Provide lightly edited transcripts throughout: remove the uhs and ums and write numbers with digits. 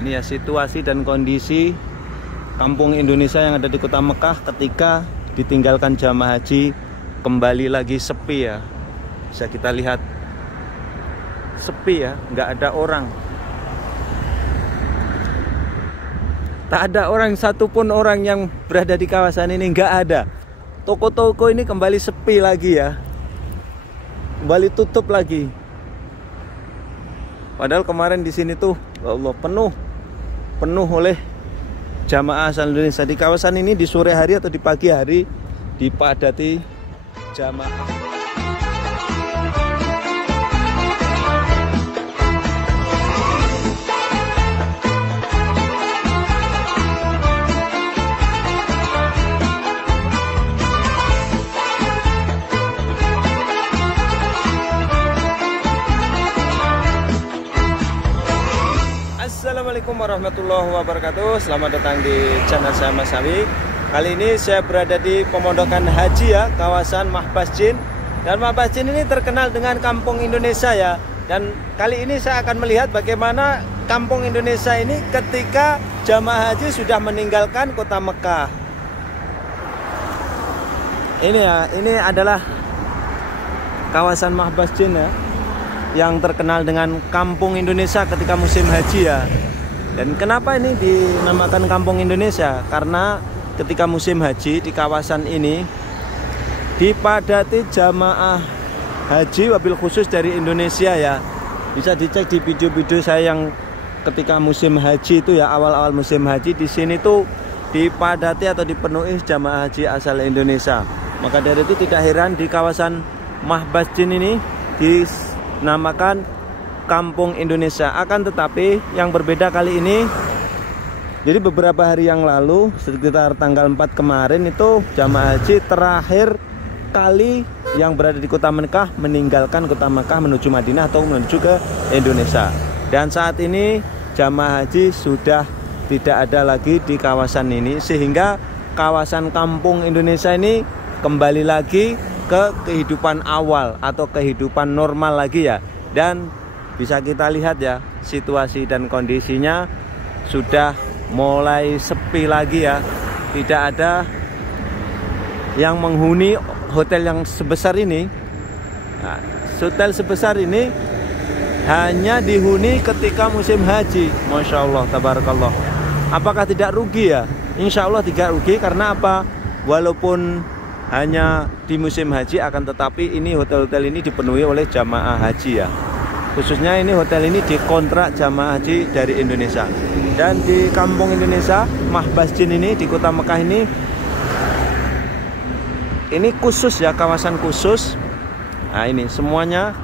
Ini ya situasi dan kondisi kampung Indonesia yang ada di kota Mekah ketika ditinggalkan jamaah haji kembali lagi sepi ya. Bisa kita lihat sepi ya, nggak ada orang. Tak ada orang satupun orang yang berada di kawasan ini, nggak ada. Toko-toko ini kembali sepi lagi ya, kembali tutup lagi. Padahal kemarin di sini tuh, ya Allah, penuh oleh jamaah asal Indonesia. Di kawasan ini di sore hari atau di pagi hari dipadati jamaah. Assalamualaikum warahmatullahi wabarakatuh. Selamat datang di channel saya Mas Sawi. Kali ini saya berada di pemondokan haji ya, kawasan Mahbasjin. Dan Mahbasjin ini terkenal dengan kampung Indonesia ya. Dan kali ini saya akan melihat bagaimana kampung Indonesia ini ketika jamaah haji sudah meninggalkan kota Mekah. Ini ya, ini adalah kawasan Mahbasjin ya, yang terkenal dengan kampung Indonesia ketika musim haji ya. Dan kenapa ini dinamakan kampung Indonesia? Karena ketika musim haji di kawasan ini dipadati jamaah haji wabil khusus dari Indonesia ya. Bisa dicek di video-video saya yang ketika musim haji itu ya, awal-awal musim haji di sini tuh dipadati atau dipenuhi jamaah haji asal Indonesia. Maka dari itu tidak heran di kawasan Mahbasjin ini dinamakan kampung Indonesia. Akan tetapi yang berbeda kali ini, jadi beberapa hari yang lalu sekitar tanggal 4 kemarin itu jamaah haji terakhir kali yang berada di kota Mekah meninggalkan kota Mekah menuju Madinah atau menuju ke Indonesia. Dan saat ini jamaah haji sudah tidak ada lagi di kawasan ini, sehingga kawasan kampung Indonesia ini kembali lagi ke kehidupan awal atau kehidupan normal lagi ya. Dan bisa kita lihat ya, situasi dan kondisinya sudah mulai sepi lagi ya. Tidak ada yang menghuni hotel yang sebesar ini. Nah, hotel sebesar ini hanya dihuni ketika musim haji. Masya Allah, tabarakallah. Apakah tidak rugi ya? Insya Allah tidak rugi. Karena apa? Walaupun hanya di musim haji, akan tetapi ini hotel-hotel ini dipenuhi oleh jamaah haji ya. Khususnya ini hotel ini dikontrak jamaah haji dari Indonesia. Dan di kampung Indonesia Mahbasjin ini di kota Mekah ini khusus ya, kawasan khusus. Nah ini semuanya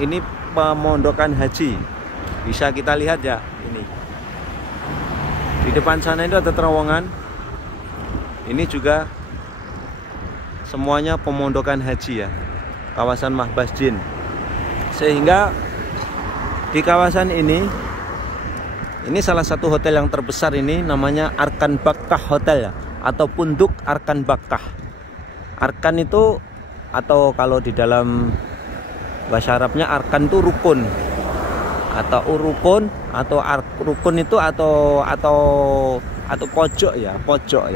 ini pemondokan haji. Bisa kita lihat ya, ini di depan sana itu ada terowongan. Ini juga semuanya pemondokan haji ya, kawasan Mahbasjin. Sehingga di kawasan ini salah satu hotel yang terbesar ini namanya Arkan Bakkah Hotel ya, atau Punduk Arkan Bakkah. Arkan itu, atau kalau di dalam bahasa Arabnya Arkan itu rukun atau rukun atau rukun itu atau pojok ya.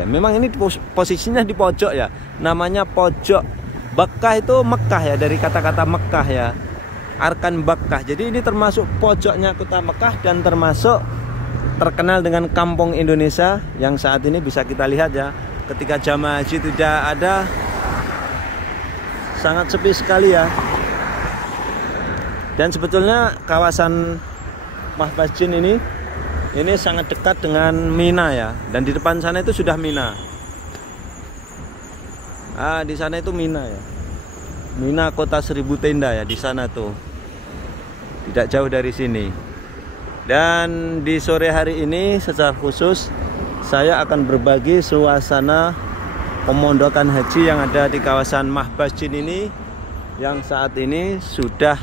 Memang ini posisinya di pojok ya. Namanya pojok. Bakkah itu Mekah ya, dari kata-kata Mekah ya. Arkan Bakkah. Jadi ini termasuk pojoknya kota Mekah dan termasuk terkenal dengan kampung Indonesia yang saat ini bisa kita lihat ya. Ketika jamaah haji tidak ada, sangat sepi sekali ya. Dan sebetulnya kawasan Mahbasjin ini sangat dekat dengan Mina ya. Dan di depan sana itu sudah Mina. Di sana itu Mina ya. Mina kota 1000 tenda ya, di sana tuh. Tidak jauh dari sini. Dan di sore hari ini secara khusus saya akan berbagi suasana pemondokan haji yang ada di kawasan Mahbasjin ini, yang saat ini sudah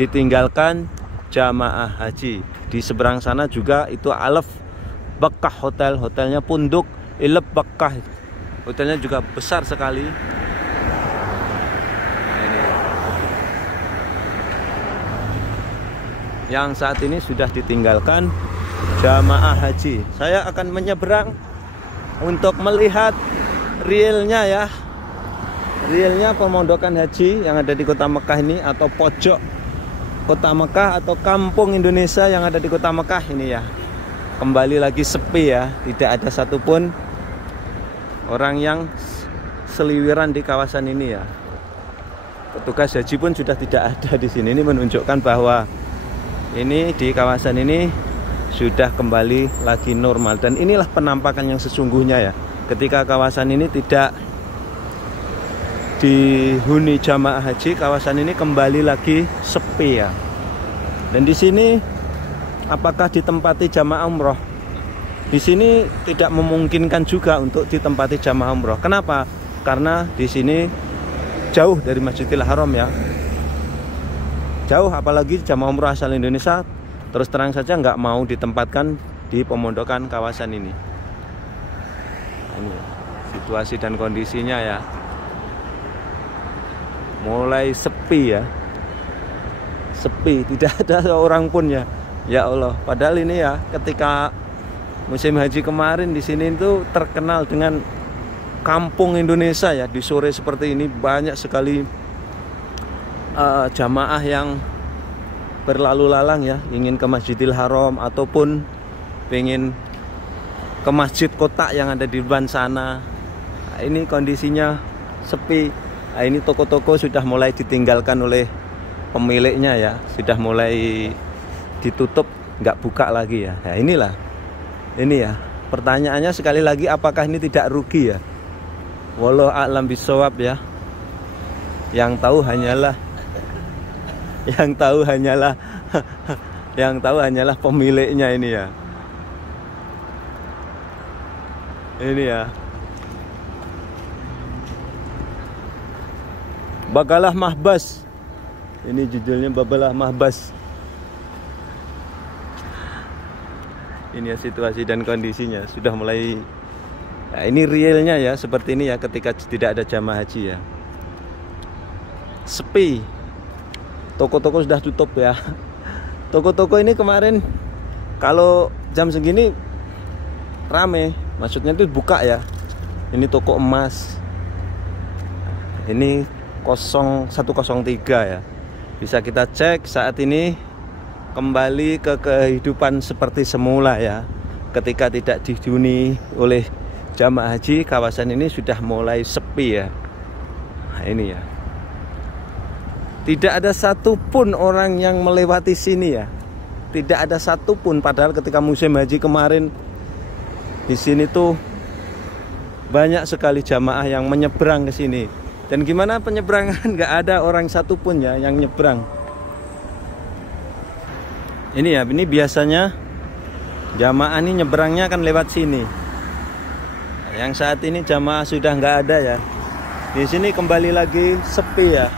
ditinggalkan jamaah haji. Di seberang sana juga itu Alef Bakkah Hotel, hotelnya Punduk Ilep Bakkah. Hotelnya juga besar sekali. Yang saat ini sudah ditinggalkan jamaah haji. Saya akan menyeberang untuk melihat realnya ya, realnya pemondokan haji yang ada di kota Mekah ini, atau pojok kota Mekah atau kampung Indonesia yang ada di kota Mekah ini ya. Kembali lagi sepi ya, tidak ada satupun orang yang seliwiran di kawasan ini ya. Petugas haji pun sudah tidak ada di sini. Ini menunjukkan bahwa ini di kawasan ini sudah kembali lagi normal, dan inilah penampakan yang sesungguhnya ya. Ketika kawasan ini tidak dihuni jamaah haji, kawasan ini kembali lagi sepi ya. Dan di sini apakah ditempati jamaah umroh? Di sini tidak memungkinkan juga untuk ditempati jamaah umroh. Kenapa? Karena di sini jauh dari Masjidil Haram ya. Jauh, apalagi jamaah umroh asal Indonesia terus terang saja nggak mau ditempatkan di pemondokan kawasan ini. Ini situasi dan kondisinya ya. Mulai sepi ya. Sepi, tidak ada seorang pun ya. Ya Allah, padahal ini ya ketika musim haji kemarin di sini itu terkenal dengan kampung Indonesia ya. Di sore seperti ini banyak sekali jamaah yang berlalu lalang ya, ingin ke Masjidil Haram ataupun pengen ke masjid kota yang ada di depan sana. Nah, ini kondisinya sepi. Nah, ini toko-toko sudah mulai ditinggalkan oleh pemiliknya ya, sudah mulai ditutup, nggak buka lagi ya. Nah, inilah ini ya, pertanyaannya sekali lagi, apakah ini tidak rugi ya? Wallahu a'lam bishawab ya. Yang tahu hanyalah yang tahu hanyalah pemiliknya ini ya. Ini ya. Bagalah Mahbas. Ini judulnya, Bagalah Mahbas. Ini ya situasi dan kondisinya sudah mulai. Nah, ini realnya ya, seperti ini ya ketika tidak ada jamaah haji ya. Sepi. Toko-toko sudah tutup ya. Toko-toko ini kemarin kalau jam segini rame, maksudnya itu buka ya. Ini toko emas. Ini 0103 ya. Bisa kita cek saat ini kembali ke kehidupan seperti semula ya. Ketika tidak dihuni oleh jamaah haji, kawasan ini sudah mulai sepi ya. Nah, ini ya. Tidak ada satupun orang yang melewati sini ya. Tidak ada satupun, padahal ketika musim haji kemarin di sini tuh banyak sekali jamaah yang menyeberang ke sini. Dan gimana penyeberangan? Nggak ada orang satupun ya yang nyebrang. Ini ya, ini biasanya jamaah ini nyebrangnya kan lewat sini. Yang saat ini jamaah sudah nggak ada ya. Di sini kembali lagi sepi ya.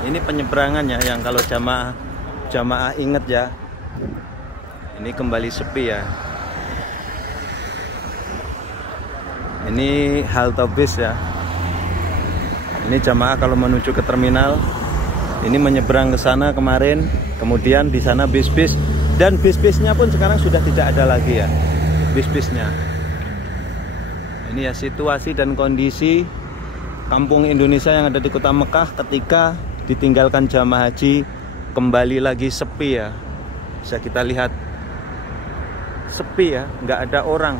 Ini penyeberangannya yang kalau jamaah inget ya. Ini kembali sepi ya. Ini halte bis ya. Ini jamaah kalau menuju ke terminal ini menyeberang ke sana kemarin, kemudian di sana bis-bis, dan bis-bisnya pun sekarang sudah tidak ada lagi ya. Bis-bisnya. Ini ya situasi dan kondisi kampung Indonesia yang ada di kota Mekah ketika ditinggalkan jamaah haji, kembali lagi sepi ya. Bisa kita lihat sepi ya, nggak ada orang.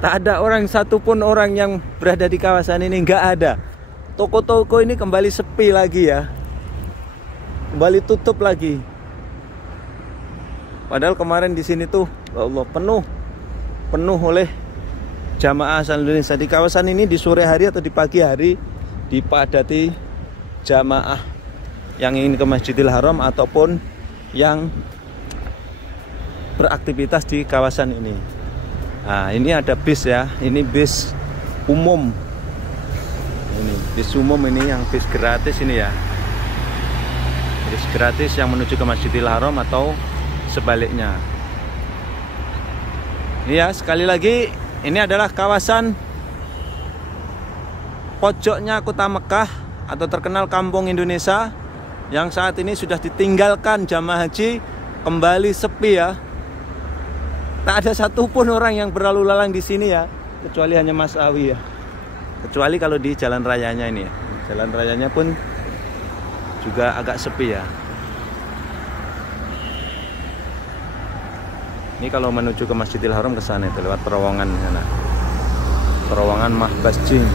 Tak ada orang satupun orang yang berada di kawasan ini, nggak ada. Toko-toko ini kembali sepi lagi ya, kembali tutup lagi. Padahal kemarin di sini tuh, ya Allah, penuh oleh jamaah asal Indonesia. Di kawasan ini di sore hari atau di pagi hari dipadati jamaah yang ingin ke Masjidil Haram ataupun yang beraktivitas di kawasan ini. Nah, ini ada bis ya, ini bis umum. Ini bis umum, ini yang bis gratis ini ya. Bis gratis yang menuju ke Masjidil Haram atau sebaliknya. Ini ya, sekali lagi ini adalah kawasan pojoknya kota Mekah atau terkenal kampung Indonesia yang saat ini sudah ditinggalkan jamaah haji kembali sepi ya. Tak ada satupun orang yang berlalu lalang di sini ya, kecuali hanya Mas Awi ya. Kecuali kalau di jalan rayanya ini ya. Jalan rayanya pun juga agak sepi ya. Ini kalau menuju ke Masjidil Haram ke sana itu lewat terowongan sana. Terowongan Mahbas Jin.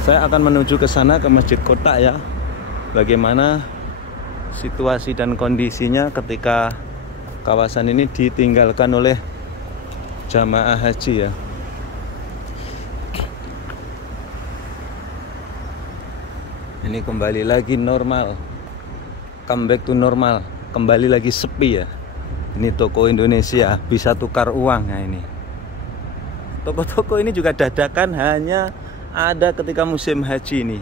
Saya akan menuju ke sana ke Masjid Kotak ya. Bagaimana situasi dan kondisinya ketika kawasan ini ditinggalkan oleh jamaah haji ya. Ini kembali lagi normal, comeback to normal, kembali lagi sepi ya. Ini toko Indonesia, bisa tukar uang. Nah ini toko-toko ini juga dadakan, hanya ada ketika musim haji ini.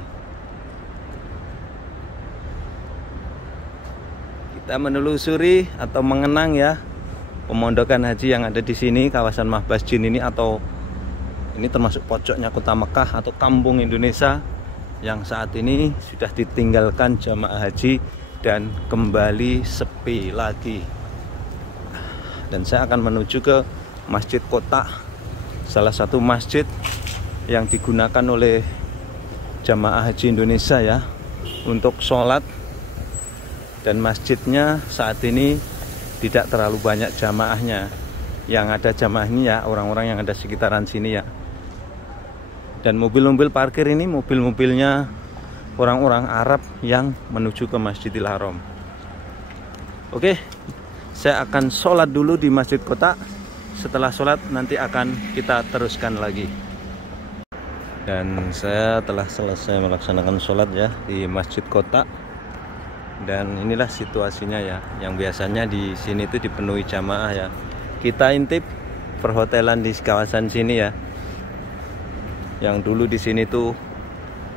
Kita menelusuri atau mengenang ya pemondokan haji yang ada di sini, kawasan Mahbas Jin ini, atau ini termasuk pojoknya kota Mekah atau kampung Indonesia yang saat ini sudah ditinggalkan jamaah haji dan kembali sepi lagi. Dan saya akan menuju ke Masjid Kotak, salah satu masjid yang digunakan oleh jamaah haji Indonesia ya untuk sholat. Dan masjidnya saat ini tidak terlalu banyak jamaahnya. Yang ada jamaahnya ya orang-orang yang ada sekitaran sini ya. Dan mobil-mobil parkir ini mobil-mobilnya orang-orang Arab yang menuju ke Masjidil Haram. Oke, saya akan sholat dulu di Masjid Kotak. Setelah sholat nanti akan kita teruskan lagi. Dan saya telah selesai melaksanakan sholat ya di Masjid Kotak. Dan inilah situasinya ya, yang biasanya di sini itu dipenuhi jamaah ya. Kita intip perhotelan di kawasan sini ya, yang dulu di sini tuh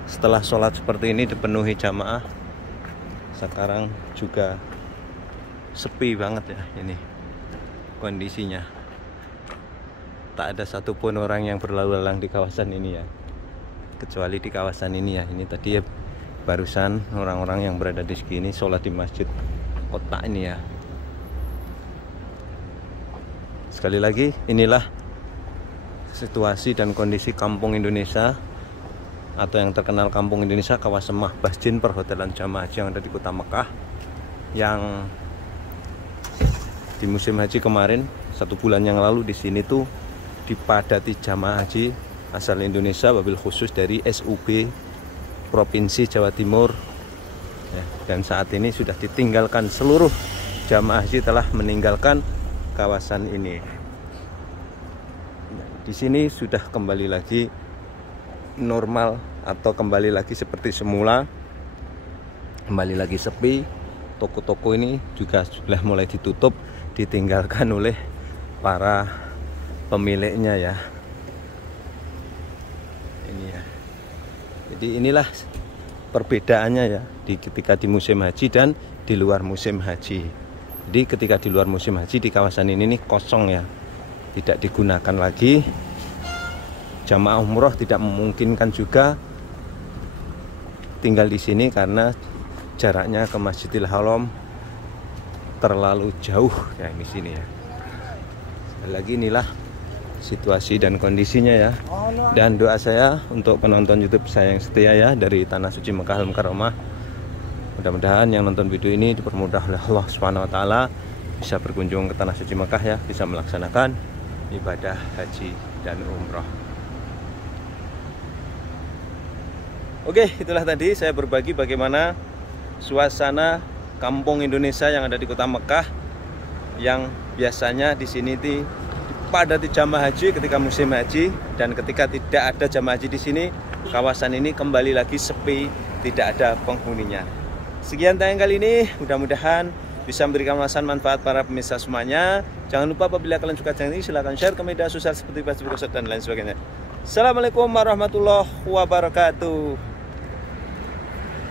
setelah sholat seperti ini dipenuhi jamaah. Sekarang juga sepi banget ya ini kondisinya. Tak ada satupun orang yang berlalu lalang di kawasan ini ya, kecuali di kawasan ini ya. Ini tadi ya barusan orang-orang yang berada di sini sholat di Masjid Kotak ini ya. Sekali lagi, inilah situasi dan kondisi kampung Indonesia atau yang terkenal kampung Indonesia, kawasan Mahbas Jin, perhotelan jamaah haji yang ada di kota Mekah, yang di musim haji kemarin 1 bulan yang lalu di sini tuh dipadati jamaah haji asal Indonesia, wabil khusus dari SUB Provinsi Jawa Timur ya. Dan saat ini sudah ditinggalkan, seluruh jamaah haji telah meninggalkan kawasan ini. Di sini sudah kembali lagi normal atau kembali lagi seperti semula, kembali lagi sepi. Toko-toko ini juga sudah mulai ditutup, ditinggalkan oleh para pemiliknya ya. Ini ya. Jadi inilah perbedaannya ya ketika di musim haji dan di luar musim haji. Jadi ketika di luar musim haji di kawasan ini nih kosong ya, tidak digunakan lagi. Jamaah umroh tidak memungkinkan juga tinggal di sini karena jaraknya ke Masjidil Haram terlalu jauh ya di sini ya. Sekali lagi inilah situasi dan kondisinya ya. Dan doa saya untuk penonton YouTube saya yang setia ya dari Tanah Suci Mekah Al-Mukarramah. Mudah-mudahan yang nonton video ini dipermudah oleh Allah Subhanahu wa taala, bisa berkunjung ke Tanah Suci Mekah ya, bisa melaksanakan ibadah haji dan umroh. Oke, itulah tadi saya berbagi bagaimana suasana kampung Indonesia yang ada di kota Mekah, yang biasanya di sini dipadati jamaah haji ketika musim haji, dan ketika tidak ada jamaah haji di sini, kawasan ini kembali lagi sepi, tidak ada penghuninya. Sekian tayangan kali ini, mudah-mudahan bisa memberikan manfaat para pemirsa semuanya. Jangan lupa apabila kalian suka channel ini, silahkan share ke media sosial seperti Facebook dan lain sebagainya. Assalamualaikum warahmatullahi wabarakatuh.